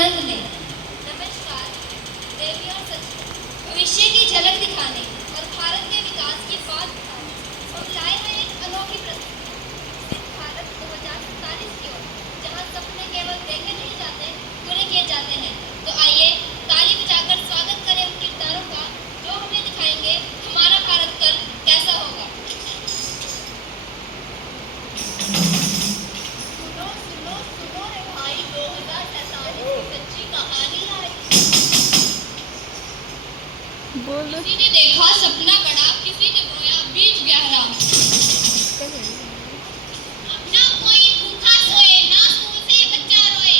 आनंद लें। नमस्कार। देवी और सच्ची भविष्य की झलक दिखाने और भारत के विकास की बात बताने हम लाए हैं एक अनोखी प्रस्तुति, भारत 2047 की ओर, जहां सपने केवल देखे नहीं जाते, पूरे किए जाते हैं। तो आइए ताली बजाकर स्वागत करें उन किरदारों का जो हमें दिखाएंगे हमारा भारत कल कैसा होगा। सुनो सुनो सुनो रे भाई, 2047 की सच्ची कहानी आई। किसी ने देखा सपना बड़ा, किसी ने बोया बीज गहरा। अब ना कोई भूखा सोए, ना स्कूल से बच्चा रोए।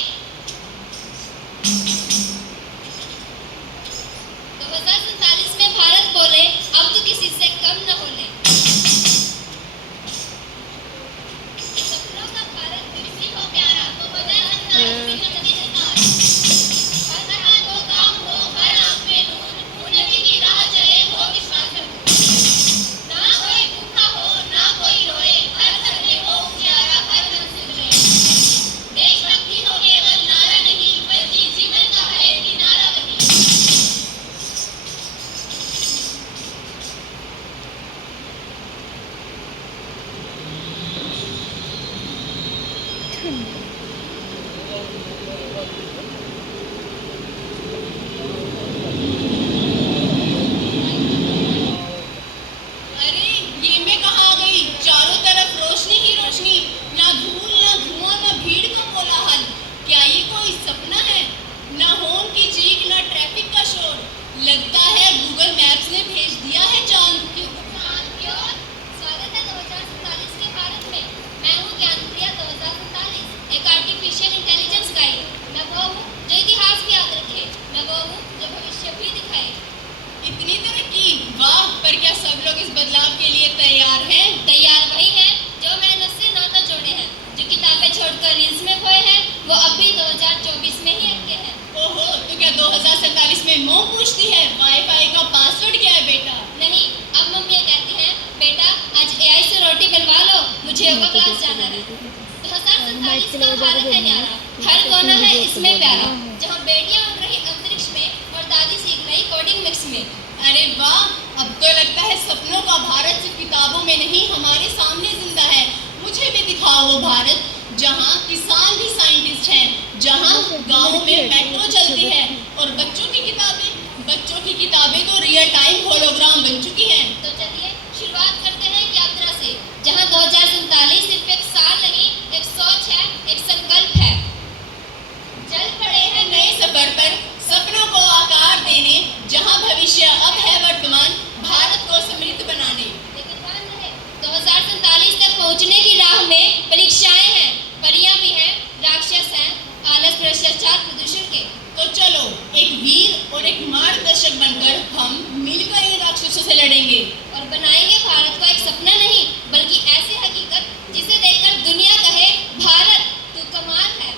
2047 में भारत बोले अब तो किसी से कम न बोले। सपनों का भारत किसी को प्यारा, 2047 की नजदीक सरकार। हर हाथ को काम हो, हर आंख में नूर, उन्नति की राह चले हो विश्वास भरपूर। ना कोई भूखा हो, ना कोई रोए, हर घर में हो उजियारा, हर मंजिल रहे। देशभक्ति हो केवल नारा नहीं, बल्कि जीवन का है किनारा वही। अरे ये मैं कहाँ आ गई? चारों तरफ रोशनी ही रोशनी, ना धूल ना धुआं ना भीड़ का कोलाहल। क्या ये कोई सपना है? ना हॉर्न की चीख ना ट्रैफिक का शोर। लगता है गूगल मैप्स ने भेज दिया है चांद की ओर। स्वागत है 2047 के भारत में। मैं हूँ ज्ञानप्रिया 2047, एक आर्टिफिशियल इंटेलिजेंस गाइड। मैं वो हूँ जो इतिहास भी याद रखे, मैं वो हूँ जो भविष्य भी दिखाए। इतनी तरक्की, वाह! पर क्या सब लोग इस बदलाव के लिए तैयार हैं? तैयार वही हैं जो मेहनत से नाता जोड़े हैं, जो किताबें छोड़कर रील्स में खोए हैं, वो अब भी 2024 में ही अटके हैं। ओहो, तो क्या 2047 में मॉम पूछती है वाईफाई का पासवर्ड क्या है बेटा? नहीं, अब मम्मी कहती हैं बेटा आज एआई से रोटी बनवा लो, मुझे योगा क्लास जाना है। 2047 का भारत है न्यारा, हर कोना है इसमें प्यारा, जहाँ बेटियां उड़ रही अंतरिक्ष में और दादी सीख रही कोडिंग मिक्स में। अरे वाह! अब तो लगता है सपनों का भारत सिर्फ किताबों में नहीं हमारे सामने जिंदा है। मुझे भी दिखाओ वो भारत जहाँ किसान भी साइंटिस्ट हैं, जहाँ गाँव में मेट्रो चलती है और बच्चों की किताबें तो रियल टाइम होलोग्राम बन चुकी हैं। तो चलिए शुरुआत करते हैं एक यात्रा से, जहाँ 2047 सिर्फ एक साल नहीं, एक सोच है, एक संकल्प है। चल पड़े हैं नए सफर पर, सपनों को आकार देने, जहां भविष्य अब है वर्तमान, भारत को समृद्ध बनाने। लेकिन ध्यान रहे 2047 तक पहुंचने की राह में परीक्षाएं हैं, परियां भी हैं, राक्षस हैं, आलस भ्रष्टाचार प्रदूषण के। तो चलो एक वीर और एक मार्गदर्शक बनकर हम मिलकर इन राक्षसों से लड़ेंगे और बनाएंगे भारत को एक सपना नहीं, बल्कि ऐसी हकीकत जिसे देखकर दुनिया कहे भारत तू कमाल है।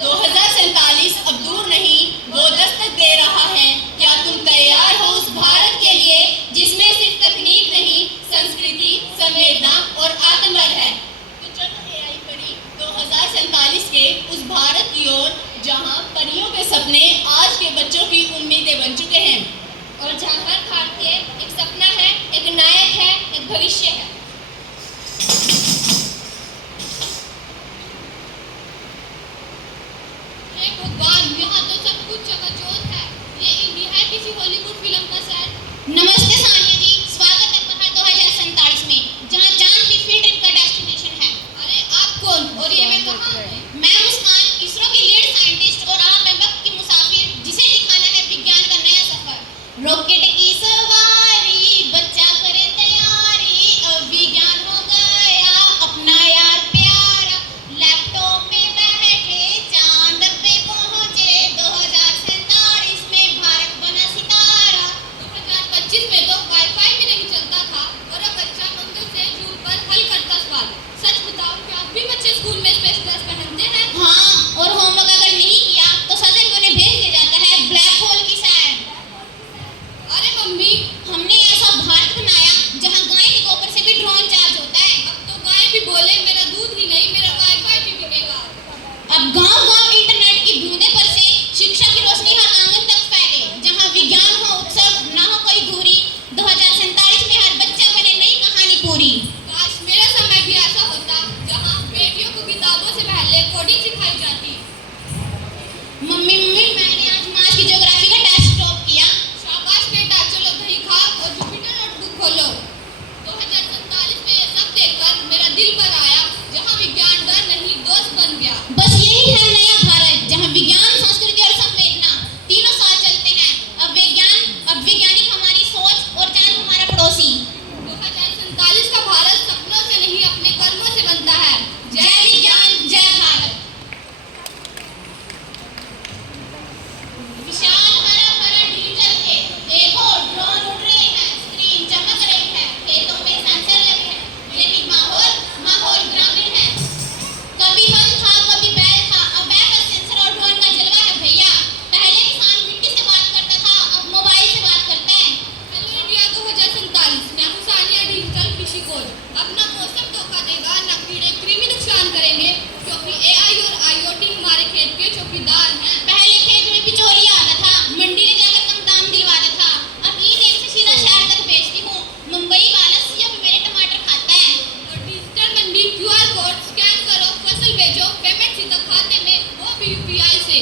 2047 अब दूर नहीं, वो दस्तक दे रहा है। क्या तुम तैयार हो उस भारत के लिए जिसमें सिर्फ तकनीक नहीं, संस्कृति, संवेदना और आत्मबल है? तो चलो एआई पढ़ी 2047 के उस भारत की ओर, जहां परियों के सपने आज के बच्चों की उम्मीदें बन चुके हैं और जहां हर भारतीय एक सपना है, एक नायक है, एक भविष्य है। हे भगवान, यहाँ तो सब कुछ चकाचौंध है। ये इंडिया है किसी हॉलीवुड फिल्म का सेट? नमस्ते सानिया जी, स्वागत है भारत 2047 में, जहां चांद भी फील्ड ट्रिप का डेस्टिनेशन है। अरे आप कौन और ये मैं कहाँ? मैं मुस्कान, इसरो की लीड साइंटिस्ट, और आप हैं वक्त की मुसाफिर, जिसे दिखाना है विज्ञान का नया सफर। रॉकेट की सवारी, बच्चा करे तैयारी, अब विज्ञान हो गया अपना यार प्यारा। लैपटॉप में बैठे चांद पे पहुंचे, 2047 में भारत बना सितारा। 2025 में तो खोलो। 2047 में ये सब देखकर मेरा दिल पर आया, जहाँ विज्ञान डर नहीं दोस्त बन गया। बस यही है नया भारत, जहाँ विज्ञान, संस्कृति और संवेदना तीनों साथ चलते हैं। अब वैज्ञानिक हमारी सोच और चांद हमारा पड़ोसी। 2047 का भारत सपनों से नहीं अपने कर्मों से बनता है। जय विज्ञान, जय भारत। विशाल हरा भरा डिजिटल खेत, देखो ड्रोन उड़ रहे हैं, स्क्रीन चमक रही है, खेतों में सेंसर लगे हैं, लेकिन माहौल ग्रामीण है। कभी हल था, कभी बैल था, अब बैल का सेंसर और ड्रोन का जलवा है भैया। पहले किसान मिट्टी से बात करता था, अब मोबाइल से बात करता है। हेलो इंडिया 2047, मैं हूं सानिया, डिजिटल कृषि कोच। अब ना मौसम धोखा देगा, ना कीड़े कृमि नुकसान करेंगे, क्योंकि AI और IoT हमारे खेत के चौकीदार हैं। पहले खेत में बिचौलिया आता था, मंडी ले जाकर कम दाम दिलवाता था, अब ई-नेम से सीधा शहर तक बेचती हूँ। मुंबई वाला सीएम मेरे टमाटर खाता है। और डिजिटल मंडी, QR कोड स्कैन करो, फसल बेचो, पेमेंट सीधा खाते में, वो भी UPI से।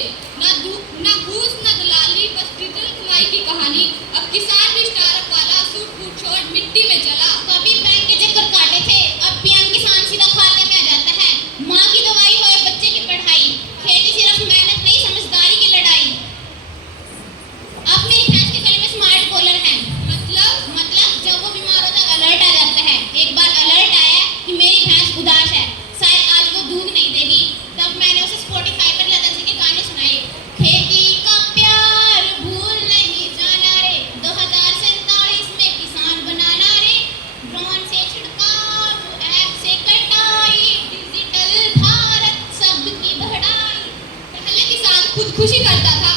ना घूस, ना दलाली, बस डिजिटल कमाई की कहानी। अब किसान भी स्टार्टअप वाला सूट बूट छोड़ मिट्टी में चला। कभी बैंक के चक्कर काटे थे, अब पीएम किसान सीधा खाते में आ जाता है। माँ की दवाई हो या बच्चे की पढ़ाई, खेती सिर्फ मेहनत नहीं, समझदारी की लड़ाई। अब मेरी भैंस के गले में स्मार्ट कॉलर है। मतलब जब वो बीमार होता है अलर्ट आ जाता है। एक बार अलर्ट आया कि मेरी भैंस उदास है, शायद आज वो दूध नहीं देगी, तब मैंने उसे स्पॉटिफाई पर लता जी के गाने सुनाए। खेती का प्यार भूल नहीं जाना रे, 2047 में किसान बनाना रे, ड्रोन से छिड़काव, ऐप से कटाई, डिजिटल भारत सबकी बढ़ाई। पहले किसान खुदकुशी करता था,